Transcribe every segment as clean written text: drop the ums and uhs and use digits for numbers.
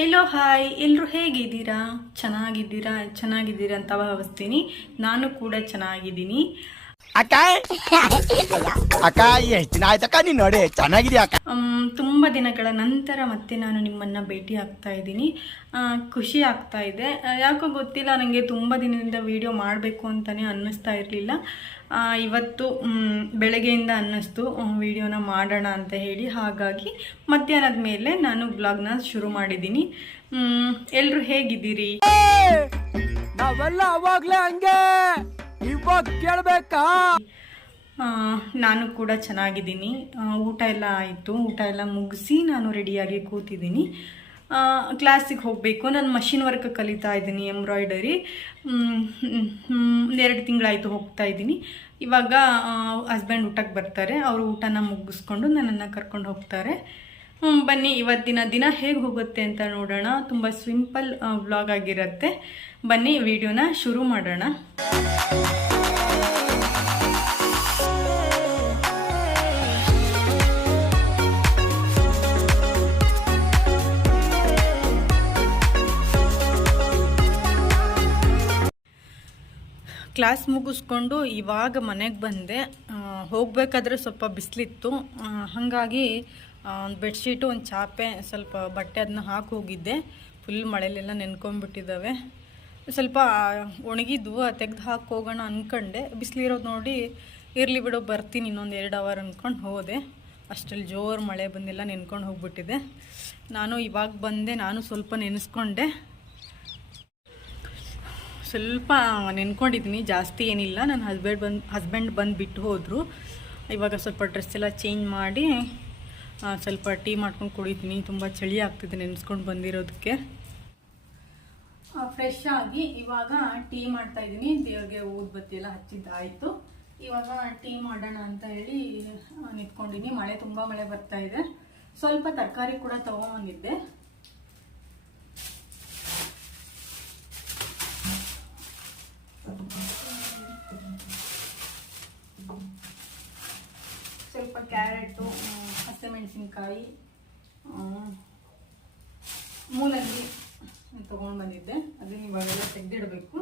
ಎಲ್ಲೋ hi, ಎಲ್ಲರೂ ಹೇಗಿದ್ದೀರಾ? ಚೆನ್ನಾಗಿದ್ದೀರಾ ಅಂತ ಭಾವಿಸ್ತೀನಿ. ನಾನು ಕೂಡ ಚೆನ್ನಾಗಿದ್ದೀನಿ. ಅಕ್ಕ ಅಕ್ಕ ಎಷ್ಟು ದಿನ ಆಯ್ತಕ್ಕ ನೀನು ನೋಡಿ ಚೆನ್ನಾಗಿದೆಯಾ ಅಕ್ಕ? ತುಂಬ ದಿನಗಳ ನಂತರ ಮತ್ತೆ ನಾನು ನಿಮ್ಮನ್ನು ಭೇಟಿ ಆಗ್ತಾ ಇದ್ದೀನಿ. ಖುಷಿ ಆಗ್ತಾ ಇದೆ. ಯಾಕೋ ಗೊತ್ತಿಲ್ಲ, ನನಗೆ ತುಂಬ ದಿನದಿಂದ ವಿಡಿಯೋ ಮಾಡಬೇಕು ಅಂತಲೇ ಅನ್ನಿಸ್ತಾ ಇರಲಿಲ್ಲ. ಇವತ್ತು ಬೆಳಗ್ಗೆಯಿಂದ ಅನ್ನಿಸ್ತು ವಿಡಿಯೋನ ಮಾಡೋಣ ಅಂತ ಹೇಳಿ. ಹಾಗಾಗಿ ಮಧ್ಯಾಹ್ನದ ಮೇಲೆ ನಾನು ಬ್ಲಾಗ್ನ ಶುರು ಮಾಡಿದ್ದೀನಿ. ಎಲ್ಲರೂ ಹೇಗಿದ್ದೀರಿ? ನಾವೆಲ್ಲ ಅವಾಗ್ಲೇ ಹಂಗೆ, ಇವಾಗ ಕೇಳಬೇಕಾ? ನಾನು ಕೂಡ ಚೆನ್ನಾಗಿದ್ದೀನಿ. ಊಟ ಎಲ್ಲ ಆಯಿತು. ಊಟ ಎಲ್ಲ ಮುಗಿಸಿ ನಾನು ರೆಡಿಯಾಗಿ ಕೂತಿದ್ದೀನಿ. ಕ್ಲಾಸಿಗೆ ಹೋಗಬೇಕು. ನಾನು ಮಷಿನ್ ವರ್ಕ್ ಕಲಿತಾ ಇದ್ದೀನಿ, ಎಂಬ್ರಾಯ್ಡರಿ. 2 ತಿಂಗಳಾಯಿತು ಹೋಗ್ತಾ ಇದ್ದೀನಿ. ಇವಾಗ ಹಸ್ಬೆಂಡ್ ಊಟಕ್ಕೆ ಬರ್ತಾರೆ. ಅವರು ಊಟನ ಮುಗಿಸ್ಕೊಂಡು ನನ್ನನ್ನು ಕರ್ಕೊಂಡು ಹೋಗ್ತಾರೆ. ಬನ್ನಿ, ಇವತ್ತಿನ ದಿನ ಹೇಗೆ ಹೋಗುತ್ತೆ ಅಂತ ನೋಡೋಣ. ತುಂಬ ಸಿಂಪಲ್ ವ್ಲಾಗ್ ಆಗಿರುತ್ತೆ. ಬನ್ನಿ ವಿಡಿಯೋನ ಶುರು ಮಾಡೋಣ. ಕ್ಲಾಸ್ ಮುಗಿಸ್ಕೊಂಡು ಇವಾಗ ಮನೆಗೆ ಬಂದೆ. ಹೋಗಬೇಕಾದ್ರೆ ಸ್ವಲ್ಪ ಬಿಸಿಲಿತ್ತು. ಹಾಗಾಗಿ ಬೆಡ್ಶೀಟು, ಒಂದು ಚಾಪೆ, ಸ್ವಲ್ಪ ಬಟ್ಟೆ ಅದನ್ನ ಹಾಕಿ ಹೋಗಿದ್ದೆ. ಫುಲ್ ಮಳೆಲೆಲ್ಲ ನೆನ್ಕೊಂಡ್ಬಿಟ್ಟಿದ್ದಾವೆ. ಸ್ವಲ್ಪ ಒಣಗಿದ್ವು, ತೆಗೆದು ಹಾಕಿ ಹೋಗೋಣ ಅಂದ್ಕೊಂಡೆ. ಬಿಸಿಲಿರೋದು ನೋಡಿ ಇರಲಿ ಬಿಡು ಬರ್ತೀನಿ ಇನ್ನೊಂದು 2 ಅವರ್ ಅಂದ್ಕೊಂಡು ಹೋದೆ. ಅಷ್ಟರಲ್ಲಿ ಜೋರು ಮಳೆ ಬಂದೆಲ್ಲ ನೆನ್ಕೊಂಡು ಹೋಗ್ಬಿಟ್ಟಿದೆ. ನಾನು ಇವಾಗ ಬಂದೆ. ನಾನು ಸ್ವಲ್ಪ ನೆನೆಸ್ಕೊಂಡೆ, ಸ್ವಲ್ಪ ನೆನ್ಕೊಂಡಿದ್ದೀನಿ, ಜಾಸ್ತಿ ಏನಿಲ್ಲ. ನನ್ನ ಹಸ್ಬೆಂಡ್ ಬಂದು ಬಿಟ್ಟು ಹೋದರು. ಇವಾಗ ಸ್ವಲ್ಪ ಡ್ರೆಸ್ ಎಲ್ಲ ಚೇಂಜ್ ಮಾಡಿ ಸ್ವಲ್ಪ ಟೀ ಮಾಡ್ಕೊಂಡು ಕುಡಿತೀನಿ. ತುಂಬ ಚಳಿ ಆಗ್ತಿದೆ ನೆನೆಸ್ಕೊಂಡು ಬಂದಿರೋದಕ್ಕೆ. ಫ್ರೆಶ್ ಆಗಿ ಇವಾಗ ಟೀ ಮಾಡ್ತಾಯಿದ್ದೀನಿ. ದೇವ್ರಿಗೆ ಊದ್ಬತ್ತಿ ಎಲ್ಲ ಹಚ್ಚಿದ್ದಾಯಿತು. ಇವಾಗ ಟೀ ಮಾಡೋಣ ಅಂತ ಹೇಳಿ ನಿಂತ್ಕೊಂಡಿನಿ. ತುಂಬ ಮಳೆ ಬರ್ತಾ ಇದೆ. ಸ್ವಲ್ಪ ತರಕಾರಿ ಕೂಡ ತೊಗೊಂಬಂದಿದ್ದೆ. ಸ್ವಲ್ಪ ಕ್ಯಾರೆಟು, ಹಸಿಮೆಣಸಿನ್ಕಾಯಿ, ಮೂಲಂಗಿ ತೊಗೊಂಡು ಬಂದಿದ್ದೆ. ಅದನ್ನ ಇವಾಗೆಲ್ಲ ತೆಗೆದಿಡಬೇಕು.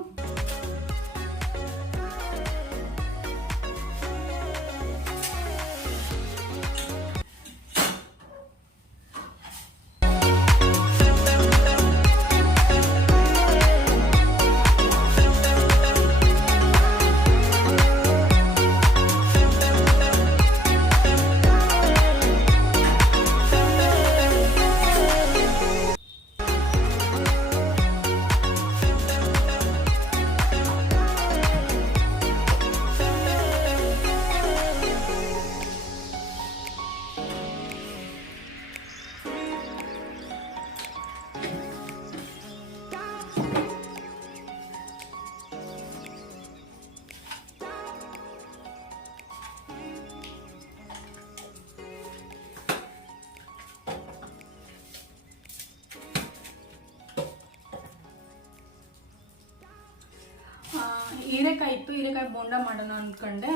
ಹೀರೆಕಾಯಿ ಇತ್ತು, ಹೀರೆಕಾಯಿ ಬೋಂಡ ಮಾಡೋಣ ಅಂದ್ಕೊಂಡೆ.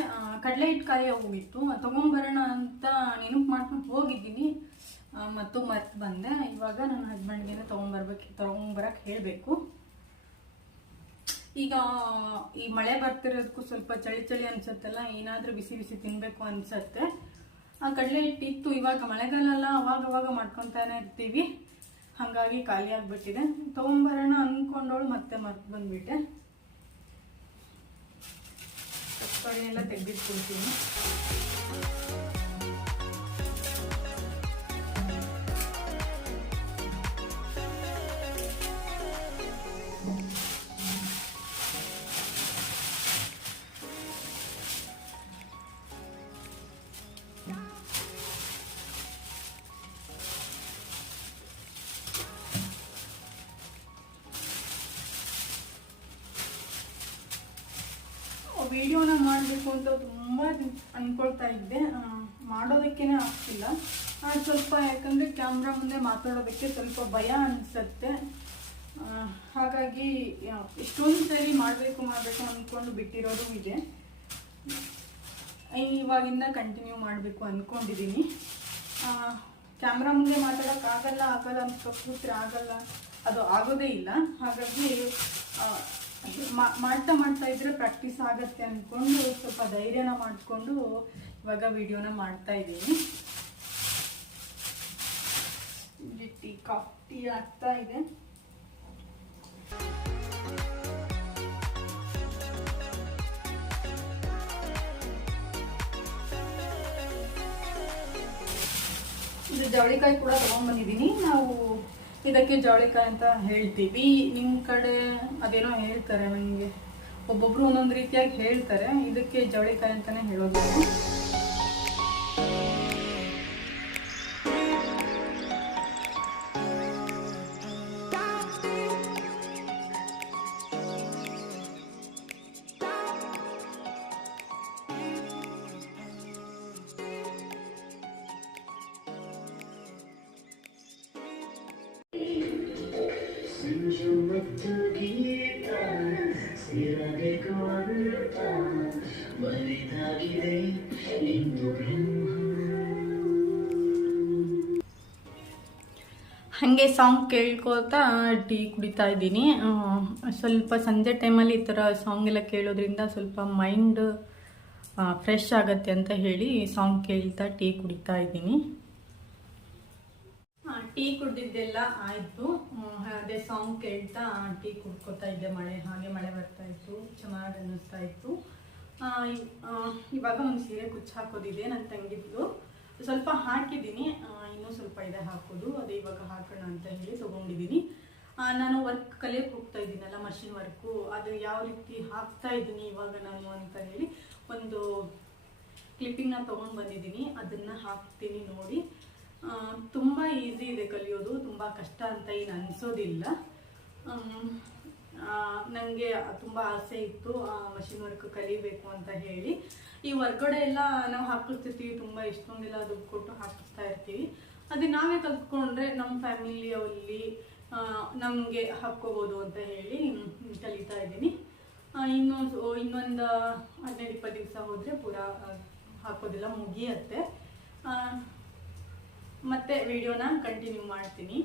ಕಡಲೆ ಹಿಟ್ಟು ಖಾಲಿ ಹೋಗಿತ್ತು, ತೊಗೊಂಬರೋಣ ಅಂತ ನೆನಪು ಮಾಡ್ಕೊಂಡು ಹೋಗಿದ್ದೀನಿ. ಮತ್ತು ಮರ್ತು ಬಂದೆ. ಇವಾಗ ನನ್ನ ಹಸ್ಬೆಂಡ್ಗೆ ತೊಗೊಂಬರಕ್ಕೆ ಹೇಳಬೇಕು. ಈಗ ಈ ಮಳೆ ಬರ್ತಿರೋದಕ್ಕೂ ಸ್ವಲ್ಪ ಚಳಿ ಅನ್ಸುತ್ತಲ್ಲ, ಏನಾದರೂ ಬಿಸಿ ಬಿಸಿ ತಿನ್ನಬೇಕು ಅನ್ಸುತ್ತೆ. ಕಡಲೆ ಹಿಟ್ಟು ಇತ್ತು. ಇವಾಗ ಮಳೆಗಾಲ ಅವಾಗ ಮಾಡ್ಕೊತಾನೆ ಇರ್ತೀವಿ. ಹಾಗಾಗಿ ಖಾಲಿ ಆಗಿಬಿಟ್ಟಿದೆ. ತೊಗೊಂಬರೋಣ ಅಂದ್ಕೊಂಡವಳು ಮತ್ತೆ ಮರ್ತು ಬಂದ್ಬಿಟ್ಟೆ. ತರಕಾರಿ ಎಲ್ಲ ತೆಗೆದಿಟ್ಕೊಳ್ತೀನಿ. ವಿಡಿಯೋನ ಮಾಡಬೇಕು ಅಂತ ತುಂಬ ಅಂದ್ಕೊಳ್ತಾ ಇದ್ದೆ. ಮಾಡೋದಕ್ಕೇನೆ ಆಗ್ತಿಲ್ಲ. ಸ್ವಲ್ಪ ಯಾಕಂದರೆ ಕ್ಯಾಮ್ರಾ ಮುಂದೆ ಮಾತಾಡೋದಕ್ಕೆ ಸ್ವಲ್ಪ ಭಯ ಅನಿಸುತ್ತೆ. ಹಾಗಾಗಿ ಎಷ್ಟೊಂದು ಸರಿ ಮಾಡಬೇಕು ಅಂದ್ಕೊಂಡು ಬಿಟ್ಟಿರೋದು ಇದೆ. ಇವಾಗಿಂದ ಕಂಟಿನ್ಯೂ ಮಾಡಬೇಕು ಅಂದ್ಕೊಂಡಿದ್ದೀನಿ. ಕ್ಯಾಮ್ರಾ ಮುಂದೆ ಮಾತಾಡೋಕ್ಕಾಗಲ್ಲ ಅಂತ ಕೂತ್ರೆ ಆಗಲ್ಲ, ಅದು ಆಗೋದೇ ಇಲ್ಲ. ಹಾಗಾಗಿ ಮಾಡ್ತಾ ಇದ್ರೆ ಪ್ರಾಕ್ಟೀಸ್ ಆಗತ್ತೆ ಅಂದ್ಕೊಂಡು ಸ್ವಲ್ಪ ಧೈರ್ಯನ ಮಾಡಿಕೊಂಡು ಇವಾಗ ವಿಡಿಯೋನ ಮಾಡ್ತಾ ಇದ್ದೀನಿ. ಟೀ ಆಗ್ತಾ ಇದೆ. ಇದು ಜವಳಿಕಾಯಿ ಕೂಡ ತಗೊಂಡ್ಬಂದಿದ್ದೀನಿ. ನಾವು ಇದಕ್ಕೆ ಜವಳಿಕಾಯಿ ಅಂತ ಹೇಳ್ತೀವಿ, ನಿಮ್ಮ ಕಡೆ ಅದೇನೋ ಹೇಳ್ತಾರೆ, ನನಗೆ ಒಬ್ಬೊಬ್ರು ಒಂದೊಂದು ರೀತಿಯಾಗಿ ಹೇಳ್ತಾರೆ. ಇದಕ್ಕೆ ಜವಳಿಕಾಯಿ ಅಂತಾನೆ ಹೇಳೋದು. ಹಾಗೆ ಸಾಂಗ್ ಕೇಳ್ಕೊತಾ ಟೀ ಕುಡಿತಾ ಇದ್ದೀನಿ. ಸ್ವಲ್ಪ ಸಂಜೆ ಟೈಮಲ್ಲಿ ಈ ಥರ ಸಾಂಗ್ ಎಲ್ಲ ಕೇಳೋದ್ರಿಂದ ಸ್ವಲ್ಪ ಮೈಂಡ್ ಫ್ರೆಶ್ ಆಗತ್ತೆ ಅಂತ ಹೇಳಿ ಸಾಂಗ್ ಕೇಳ್ತಾ ಟೀ ಕುಡಿತಾ ಇದ್ದೀನಿ. ಟೀ ಕುಡಿದಿದ್ದೆಲ್ಲ ಆಯಿತು. ಅದೇ ಸಾಂಗ್ ಕೇಳ್ತಾ ಟೀ ಕುಡ್ಕೋತಾ ಇದ್ದೆ. ಮಳೆ ಬರ್ತಾ ಇತ್ತು, ಚೆನ್ನಾಗಿ ಅನ್ನಿಸ್ತಾ ಇತ್ತು. ಇವಾಗ ಒಂದು ಸೀರೆ ಕುಚ್ಚು ಹಾಕೋದಿದೆ ನನ್ನ ತಂಗಿದ್ದು, ಸ್ವಲ್ಪ ಹಾಕಿದ್ದೀನಿ, ಇನ್ನೂ ಸ್ವಲ್ಪ ಇದೆ ಹಾಕೋದು. ಅದೇ ಇವಾಗ ಹಾಕೋಣ ಅಂತ ಹೇಳಿ ತೊಗೊಂಡಿದ್ದೀನಿ. ನಾನು ವರ್ಕ್ ಕಲಿಯೋಕೆ ಹೋಗ್ತಾ ಇದ್ದೀನಲ್ಲ, ಮಷಿನ್ ವರ್ಕು, ಅದು ಯಾವ ರೀತಿ ಹಾಕ್ತಾ ಇದ್ದೀನಿ ಇವಾಗ ನಾನು ಅಂತ ಹೇಳಿ ಒಂದು ಕ್ಲಿಪ್ಪಿಂಗ್ನ ತೊಗೊಂಡು ಬಂದಿದ್ದೀನಿ. ಅದನ್ನು ಹಾಕ್ತೀನಿ ನೋಡಿ. ತುಂಬ ಈಸಿ ಇದೆ ಕಲಿಯೋದು, ತುಂಬ ಕಷ್ಟ ಅಂತ ಏನು ಅನಿಸೋದಿಲ್ಲ. ನನಗೆ ತುಂಬ ಆಸೆ ಇತ್ತು ಮಷಿನ್ ವರ್ಕ್ ಕಲಿಬೇಕು ಅಂತ ಹೇಳಿ. ಈ ಹೊರ್ಗಡೆ ಎಲ್ಲ ನಾವು ಹಾಕಿಸ್ತಿರ್ತೀವಿ, ತುಂಬ ಎಷ್ಟೊಂದೆಲ್ಲ ದುಡ್ಡು ಕೊಟ್ಟು ಹಾಕಿಸ್ತಾ ಇರ್ತೀವಿ. ಅದೇ ನಾವೇ ಕಲ್ತ್ಕೊಂಡ್ರೆ ನಮ್ಮ ಫ್ಯಾಮಿಲಿಯಲ್ಲಿ ನಮಗೆ ಹಾಕ್ಕೋಬೋದು ಅಂತ ಹೇಳಿ ಕಲಿತಾ ಇದ್ದೀನಿ. ಇನ್ನೊಂದು 15-20 ದಿವಸ ಹೋದರೆ ಪೂರ ಹಾಕೋದೆಲ್ಲ ಮುಗಿಯತ್ತೆ. ಮತ್ತೆ ವಿಡಿಯೋನ ಕಂಟಿನ್ಯೂ ಮಾಡ್ತೀನಿ.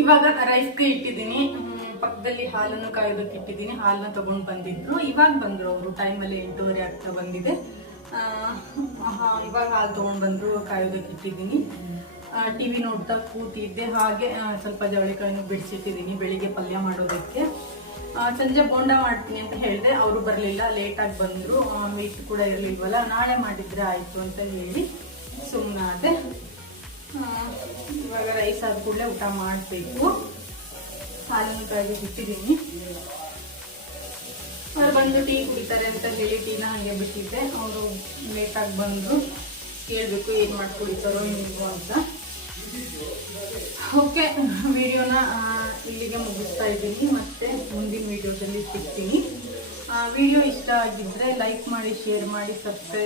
ಇವಾಗ ರೈಸ್ಗೆ ಇಟ್ಟಿದ್ದೀನಿ, ಪಕ್ಕದಲ್ಲಿ ಹಾಲನ್ನು ಕಾಯೋದಕ್ಕೆ ಇಟ್ಟಿದ್ದೀನಿ. ಹಾಲನ್ನ ತಗೊಂಡು ಬಂದಿದ್ರು, ಇವಾಗ ಬಂದ್ರು ಅವರು. ಟೈಮಲ್ಲಿ 8:30 ಆಗ್ತಾ ಬಂದಿದೆ. ಇವಾಗ ಹಾಲು ತಗೊಂಡು ಬಂದ್ರು, ಕಾಯೋದಕ್ಕೆ ಇಟ್ಟಿದ್ದೀನಿ. ಟಿವಿ ನೋಡ್ತಾ ಕೂತಿದ್ದೆ. ಹಾಗೆ ಸ್ವಲ್ಪ ಜವಳಿಕಾಯಿನೂ ಬಿಡಿಸಿಟ್ಟಿದ್ದೀನಿ ಬೆಳಿಗ್ಗೆ ಪಲ್ಯ ಮಾಡೋದಕ್ಕೆ. ಸಂಜೆ ಬೋಂಡ ಮಾಡ್ತೀನಿ ಅಂತ ಹೇಳಿದೆ, ಅವರು ಬರಲಿಲ್ಲ, ಲೇಟಾಗಿ ಬಂದರು. ಮೀಟ್ ಕೂಡ ಇರಲಿಲ್ವಲ್ಲ, ನಾಳೆ ಮಾಡಿದ್ರೆ ಆಯಿತು ಅಂತ ಹೇಳಿ ಸುಮ್ಮನಾದೆ. ಇವಾಗ ರೈಸ್ ಆದ ಕೂಡಲೇ ಊಟ ಮಾಡಬೇಕು. ಹಾಲನ್ನು ಕಾಯ್ದು ಬಿಟ್ಟಿದ್ದೀನಿ. ಅವ್ರು ಬಂದು ಟೀ ಕುಡಿತಾರೆ ಅಂತ ಹೇಳಿ ಟೀನ ಹಾಗೆ ಬಿಟ್ಟಿದ್ದೆ. ಅವರು ಲೇಟಾಗಿ ಬಂದರು, ಕೇಳಬೇಕು ಏನು ಮಾಡಿ ಕುಡಿತಾರೋ ನೀವು ಅಂತ. ಓಕೆ, ವಿಡಿಯೋನ ಇಲ್ಲಿಗೆ ಮುಗಿಸ್ತಾ ಇದ್ದೀನಿ. ಮತ್ತೆ ಮುಂದಿನ ವಿಡಿಯೋದಲ್ಲಿ ಸಿಗ್ತೀನಿ. ವಿಡಿಯೋ ಇಷ್ಟ ಆಗಿದ್ದರೆ ಲೈಕ್ ಮಾಡಿ, ಶೇರ್ ಮಾಡಿ, ಸಬ್ಸ್ಕ್ರೈಬ್